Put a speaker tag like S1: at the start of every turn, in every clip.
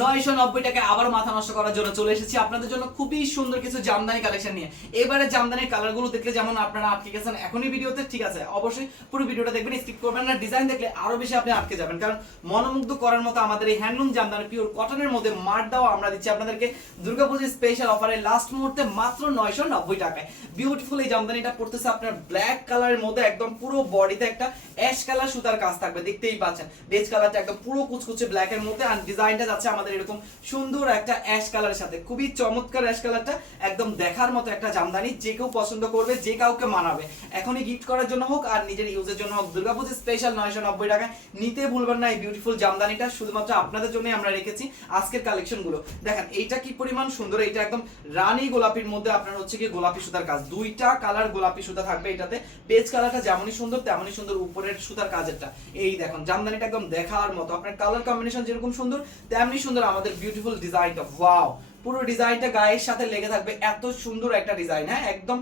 S1: নয়শো নব্বই আবার মাথা নষ্ট করার জন্য চলে এসেছি। আপনাদের জন্য খুবই সুন্দর কিছু জামদানি কালেকশন নিয়ে। এবারে দেখলে যেমন আপনারা আটকে গেছেন এখনই ভিডিওতে, ঠিক আছে? অবশ্যই পুরো ভিডিওটা দেখবেন স্কিপ করবেন না। ডিজাইন দেখলে আরও বেশি আপনি আটকে যাবেন। কারণ মনোমুগ্ধ করার মতো আমাদের এই হ্যান্ডলুম জামদানি পিওর কটনের মধ্যে মার আমরা দিচ্ছি আপনাদেরকে দুর্গাপুজোর স্পেশাল অফারে লাস্ট মুহূর্তে মাত্র নয়শো নব্বই টাকায়। বিউটিফুল এই জামদানিটা পড়তেছে আপনার ব্ল্যাক কালারের মধ্যে একদম পুরো বডিতে একটা অ্যাশ কালার সুতার কাজ থাকবে, দেখতেই পাচ্ছেন। বেজ কালারটা একদম পুরো কুচকুচে ব্ল্যাক এর মধ্যে আর ডিজাইনটা যাচ্ছে আমাদের এরকম সুন্দর একটা অ্যাশ কালারের সাথে। খুবই চমৎকার অ্যাশ কালারটা একদম দেখার মতো একটা জামদানি, যে কেউ পছন্দ করবে, যে কাউকে মানাবে। এখনই গিফট করার জন্য হোক আর নিজের ইউজের জন্য হোক দুর্গাপুজো স্পেশাল নয়শো নব্বই টাকায় নিতে ভুলবেন না এই বিউটিফুল জামদানিটা। শুধুমাত্র আপনাদের জন্যই আমরা রেখেছি আজকের কালেকশনগুলো। দেখেন, এইটা কি পরিমাণ সুন্দর একদম রানী গোলাপির মধ্যে আপনার হচ্ছে কি গোলাপি সুতার কাজ। দুইটা কালার গোলাপি সুতা থাকবে এটাতে। পেজ কালারটা যেমনই সুন্দর, তেমনই সুন্দর উপরের সুতার কাজেরটা। এই দেখুন, জামদানিটা একদম দেখার মতো। আপনার কালার কম্বিনেশন যেরকম সুন্দর তেমনি সুন্দর আমাদের বিউটিফুল ডিজাইনটা ওয়াও পুরো ডিজাইনটা গায়ের সাথে লেগে থাকবে। এত সুন্দর একটা ডিজাইন হ্যাঁ? একদম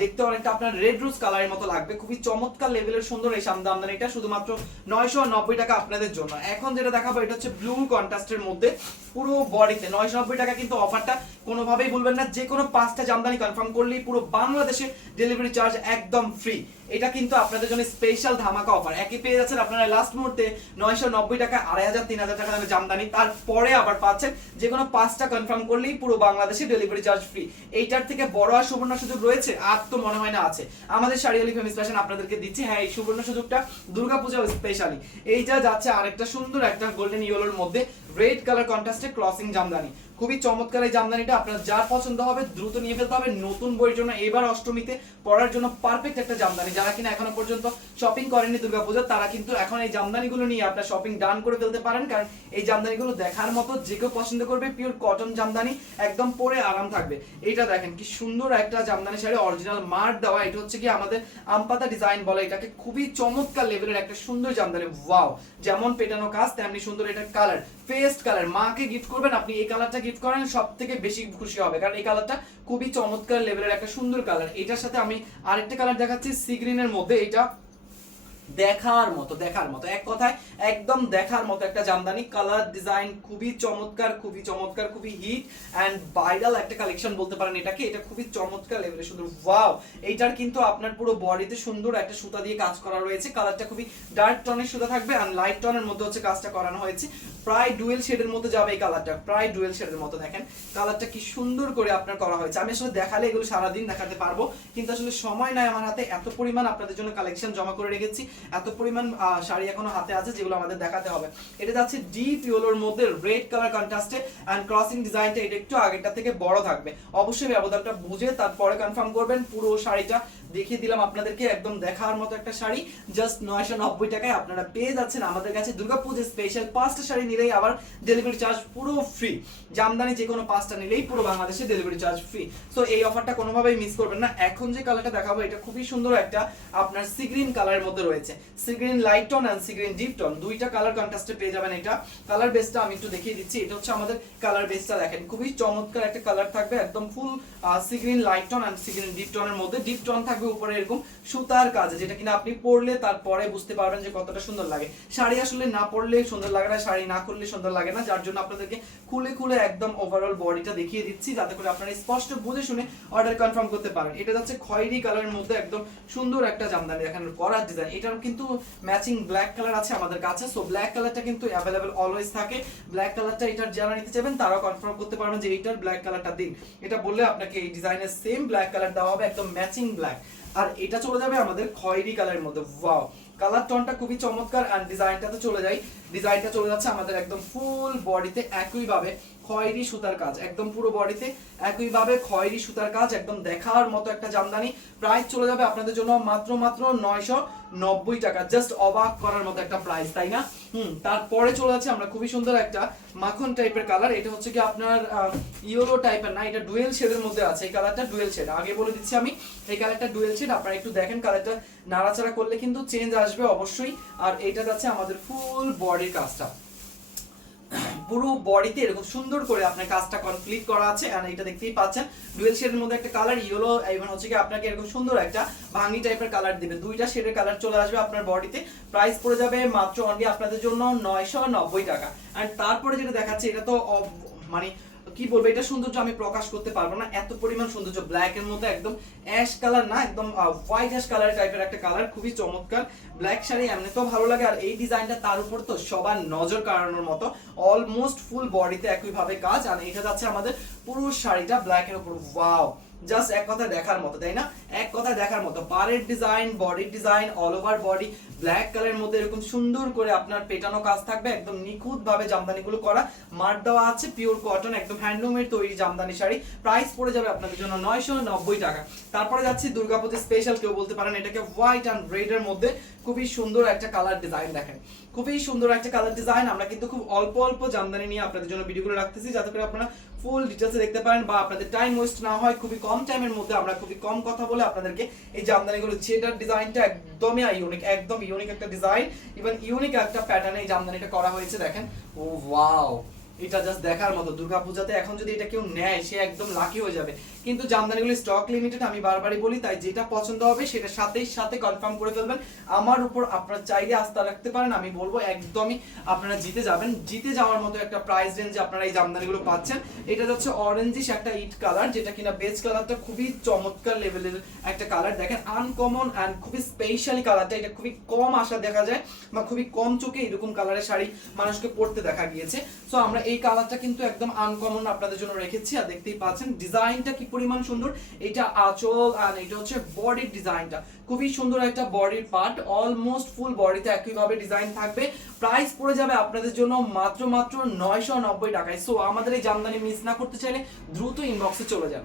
S1: দেখতে অনেকটা আপনার রেড রোজ কালারের মতো লাগবে। খুবই চমৎকার লেভেলের সুন্দর এই সামদামদানিটা শুধুমাত্র নয়শো নব্বই টাকা আপনাদের জন্য। এখন যেটা দেখাবো, এটা হচ্ছে ব্লু কন্ট্রাস্টের মধ্যে পুরো বডিতে নয়শো নব্বই টাকা কিন্তু অফারটা কোনোভাবেই বলবেন না। যে কোনো পাঁচটা জামদানি কনফার্ম করলেই পুরো বাংলাদেশে ডেলিভারি চার্জ একদম ফ্রি এটা কিন্তু আপনাদের জন্য স্পেশাল ধামাকা অফার একই পেয়ে যাচ্ছেন আপনারা লাস্ট মুহূর্তে নয়শো নব্বই টাকা আড়াই হাজার, তিন হাজার টাকা জামদানি। তারপরে আবার পাচ্ছেন যে কোনো পাঁচটা কনফার্ম করলেই পুরো বাংলাদেশে ডেলিভারি চার্জ ফ্রি এইটার থেকে বড় আর সুবর্ণ সুযোগ রয়েছে, আর তো মনে হয় না আছে। আমাদের শাড়িয়ালি ফেমিস ফ্যাশন আপনাদেরকে দিচ্ছি। হ্যাঁ এই সুবর্ণ সুযোগটা দুর্গাপূজা স্পেশালি এইটা যাচ্ছে আরেকটা সুন্দর একটা গোল্ডেন ইয়েলোর মধ্যে রেড কালার কন্ট্রাস্টে ক্রসিং জামদানি। খুবই চমৎকার এই জামদানিটা, আপনার যার পছন্দ হবে দ্রুত নিয়ে ফেলতে হবে। নতুন বইয়ের জন্য এবার অষ্টমীতে পড়ার জন্য পারফেক্ট একটা জামদানি। যারা কিনা এখনও পর্যন্ত শপিং করেনি দুর্গাপূজা, তারা কিন্তু এখন এই জামদানিগুলো নিয়ে আপনার শপিং ডান করে ফেলতে পারেন। কারণ এই জামদানিগুলো দেখার মতো যে কেউ পছন্দ করবে পিওর কটন জামদানি। একদম পরে আরাম থাকবে। এইটা দেখেন কি সুন্দর একটা জামদানি শাড়ি অরিজিনাল মার্ট দেওয়া। এটা হচ্ছে কি আমাদের আমপাতা ডিজাইন বলে। এটাকে খুবই চমৎকার লেভেলের একটা সুন্দর জামদানি। ওয়াও যেমন পেটানো কাজ, তেমনি সুন্দর এটা কালার পেস্ট কালার মাকে গিফট করবেন, আপনি এই কালারটা গিফট করেন সব থেকে বেশি খুশি হবে। কারণ এই কালারটা খুবই চমৎকার লেভেলের একটা সুন্দর কালার এটার সাথে আমি আরেকটা কালার দেখাচ্ছি সি গ্রিনের মধ্যে। এটা দেখার মতো দেখার মতো। এক কথায় একদম দেখার মতো একটা জামদানি। কালার ডিজাইন খুবই চমৎকার খুবই চমৎকার, খুবই হিট অ্যান্ড ভাইরাল একটা কালেকশন বলতে পারেন এটাকে। এটা খুবই চমৎকার লেভেলের সুন্দর। ওয়াও এইটার কিন্তু আপনার পুরো বডিতে সুন্দর একটা সুতা দিয়ে কাজ করা রয়েছে। কালারটা খুবই ডার্ক টনের সুতা থাকবে আর লাইট টনের মধ্যে হচ্ছে কাজটা করানো হয়েছে। প্রায় ডুয়েল শেডের মধ্যে যাবে এই কালারটা প্রায় ডুয়েল শেডের মতো দেখেন। কালারটা কি সুন্দর করে আপনার করা হয়েছে। আমি আসলে দেখালে এগুলো সারাদিন দেখাতে পারব। কিন্তু আসলে সময় নাই আমার হাতে। এত পরিমাণ আপনাদের জন্য কালেকশন জমা করে রেখেছি। এত পরিমাণ শাড়ি এখনও হাতে আছে যেগুলো আমাদের দেখাতে হবে। এটা যাচ্ছে ডিপ ইয়েলোর মধ্যে রেড কালার কন্ট্রাস্টে অ্যান্ড ক্রসিং ডিজাইনটা এটা একটু আগেরটা থেকে বড় থাকবে। অবশ্যই ব্যবধানটা বুঝে তারপরে কনফার্ম করবেন পুরো শাড়িটা। দেখিয়ে দিলাম আপনাদেরকে একদম দেখার মতো একটা শাড়ি। জাস্ট নয়শো নব্বই টাকায় আপনারা পেয়ে যাচ্ছেন আমাদের কাছে দুর্গাপুজোর স্পেশাল পাঁচটা শাড়ি নিলেই আবার ডেলিভারি চার্জ পুরো ফ্রি জামদানি যে কোনো পাঁচটা নিলেই পুরো বাংলাদেশে ডেলিভারি চার্জ ফ্রি সো এই অফারটা কোনোভাবেই মিস করবেন না। এখন যে কালারটা দেখাবো, এটা খুবই সুন্দর একটা আপনার সিগ্রিন কালারের মধ্যে রয়েছে। Sea green light tone and sea green deep tone দুইটা কালার কন্ট্রাস্টে পেয়ে যাবেন এটা। কালার বেসটা আমি একটু দেখিয়ে দিচ্ছি। এটা হচ্ছে আমাদের কালার বেসটা দেখেন। খুবই চমৎকার একটা কালার থাকবে। একদম full sea green light tone and sea green deep টোনের মধ্যে। ডিপ টোন থাকবে উপরে এরকম সুতার কাজে যেটা কিনা আপনি পরলে তারপরে বুঝতে পারবেন যে কতটা সুন্দর লাগে। শাড়ি আসলে না পরলে সুন্দর লাগে না, শাড়ি না করলে সুন্দর লাগে না, যার জন্য আপনাদেরকে খুলে খুলে একদম ওভারঅল বডিটা দেখিয়ে দিচ্ছি, যাতে করে আপনারা স্পষ্ট বুঝে শুনে অর্ডার কনফার্ম করতে পারেন। এটা যাচ্ছে খয়েরি কালারের মধ্যে একদম সুন্দর একটা জামদানি এখানে করার ডিজাইন এটার কিন্তু ম্যাচিং ব্ল্যাক কালার আছে আমাদের কাছে সো ব্ল্যাক কালারটা কিন্তু অ্যাভেলেবেল অলওয়েজ থাকে। ব্ল্যাক কালারটা এটার যারা নিতে চাইবেন, তারাও কনফার্ম করতে পারবেন যে এইটার ব্ল্যাক কালারটা দিন। এটা বললে আপনাকে এই ডিজাইনের সেম ব্ল্যাক কালার দেওয়া হবে, একদম ম্যাচিং ব্ল্যাক আর এটা চলে যাবে আমাদের খয়েরি কালারের মধ্যে। ওয়াও কালার টোনটা খুবই চমৎকার আর ডিজাইনটাতে চলে যাই ডিজাইনটা চলে যাচ্ছে আমাদের একদম ফুল বডিতে একইভাবে খয়েরি সুতার কাজ, একদম পুরো বডিতে একইভাবে খয়েরি সুতার কাজ, একদম দেখার মতো একটা জামদানি। প্রাইস চলে যাবে আপনাদের জন্য মাত্র মাত্র নয়শো নব্বই টাকা। জাস্ট অবাক করার মতো একটা প্রাইস তাই না? হুম, তারপরে চলে যাচ্ছে আমরা খুবই সুন্দর একটা মাখন টাইপের কালার এটা হচ্ছে কি আপনার ইয়েলো টাইপের না, এটা ডুয়েল শেডের মধ্যে আছে। এই কালারটা ডুয়েল শেড আগে বলে দিচ্ছি আমি, এই কালারটা ডুয়েল শেড আপনারা একটু দেখেন কালারটা নাড়াচাড়া করলে কিন্তু চেঞ্জ আসবে অবশ্যই। আর এটা যাচ্ছে আমাদের ফুল বডির কাজটা। পুরো বডিতে এরকম সুন্দর করে আপনার কাজটা কমপ্লিট করা আছে আর এটা দেখতেই পাচ্ছেন। ডুয়েল শেডের মধ্যে একটা কালার ইয়েলো এবং হচ্ছে কি আপনাকে এরকম সুন্দর একটা ভাঙি টাইপের কালার দিবে। দুইটা শেডের কালার চলে আসবে আপনার বডিতে প্রাইস পড়ে যাবে মাত্র অনলি আপনাদের জন্য নয়শো নব্বই টাকা। আর তারপরে যেটা দেখাচ্ছে, এটা তো মানে কি বলব, এটা সৌন্দর্য আমি প্রকাশ করতে পারব না। এত পরিমাণ সৌন্দর্য ব্ল্যাক এর মধ্যে একদম অ্যাশ কালার না, একদম হোয়াইট অ্যাশ কালার টাইপের একটা কালার খুবই চমৎকার। ব্ল্যাক শাড়ি এমনিতেও ভালো লাগে, আর এই ডিজাইনটা তার উপর তো সবার নজর কাড়ানোর মতো। অলমোস্ট ফুল বডিতে একইভাবে কাজ, আর এটা যাচ্ছে আমাদের পুরো শাড়িটা ব্ল্যাক এর উপর। ওয়াও জাস্ট এক কথা দেখার মতো, তাই না? এক কথা দেখার মতো। পাড়ের ডিজাইন বডির design all over body black কালারের মধ্যে এরকম সুন্দর করে আপনার পেটানো কাজ থাকবে, একদম নিখুঁত ভাবে জামদানিগুলো করা। মার দেওয়া আছে পিওর কটন একদম হ্যান্ডলুমের তৈরি জামদানি শাড়ি। প্রাইস পড়ে যাবে আপনাদের জন্য নয়শো নব্বই টাকা। তারপরে যাচ্ছি দুর্গাপতি স্পেশাল কেউ বলতে পারেন এটাকে হোয়াইট অ্যান্ড রেড এর মধ্যে। খুবই সুন্দর একটা কালার ডিজাইন দেখেন। খুবই সুন্দর একটা কালার ডিজাইন আমরা কিন্তু খুব অল্প অল্প জামদানি নিয়ে আপনাদের জন্য ভিডিও ভিডিওগুলো রাখতেছি, যাতে করে আপনারা ফুল ডিটেলসে দেখতে পারেন বা আপনাদের টাইম ওয়েস্ট না হয়। খুবই কম টাইমের মধ্যে আমরা খুবই কম কথা বলে আপনাদেরকে এই জামদানিগুলো যেটার ডিজাইনটা একদমই ইউনিক একদম ইউনিক একটা ডিজাইন ইভেন ইউনিক একটা প্যাটার্নে এই জামদানিটা করা হয়েছে, দেখেন। ও ওয়াও এটা জাস্ট দেখার মতো। দুর্গাপূজাতে এখন যদি এটা কেউ নেয়, সে একদম লাকি হয়ে যাবে। কিন্তু জামদানিগুলো স্টক লিমিটেড আমি বারবারই বলি, তাই যেটা পছন্দ হবে সেটা সাথেই সাথে কনফার্ম করে ফেলবেন। আমার উপর আপনারা চাইলে আস্থা রাখতে পারেন, আমি বলব একদমই আপনারা জিতে যাবেন। জিতে যাওয়ার মতো একটা প্রাইস রেঞ্জে আপনারা এই জামদানিগুলো পাচ্ছেন। এটা হচ্ছে অরেঞ্জিশ একটা ইট কালার যেটা কিনা বেজ কালারটা খুবই চমৎকার লেভেলের একটা কালার দেখেন আনকমন অ্যান্ড খুবই স্পেশালি কালারটা এটা খুবই কম আশা দেখা যায়, বা খুবই কম চোখে এরকম কালারের শাড়ি মানুষকে পরতে দেখা গিয়েছে। সো আমরা এই কালারটা কিন্তু একদম আনকমন আপনাদের জন্য রেখেছি, আর দেখতেই পাচ্ছেন ডিজাইনটা কি পরিমাণ সুন্দর। এটা আঁচল আর এটা হচ্ছে বডির ডিজাইনটা খুবই সুন্দর একটা বডির পার্ট অলমোস্ট ফুল বডিতে একইভাবে ডিজাইন থাকবে। প্রাইস পড়ে যাবে আপনাদের জন্য মাত্র মাত্র নয়শো নব্বই টাকায়। সো আমাদের এই জামদানি মিস না করতে চাইলে দ্রুত ইনবক্সে চলে যান।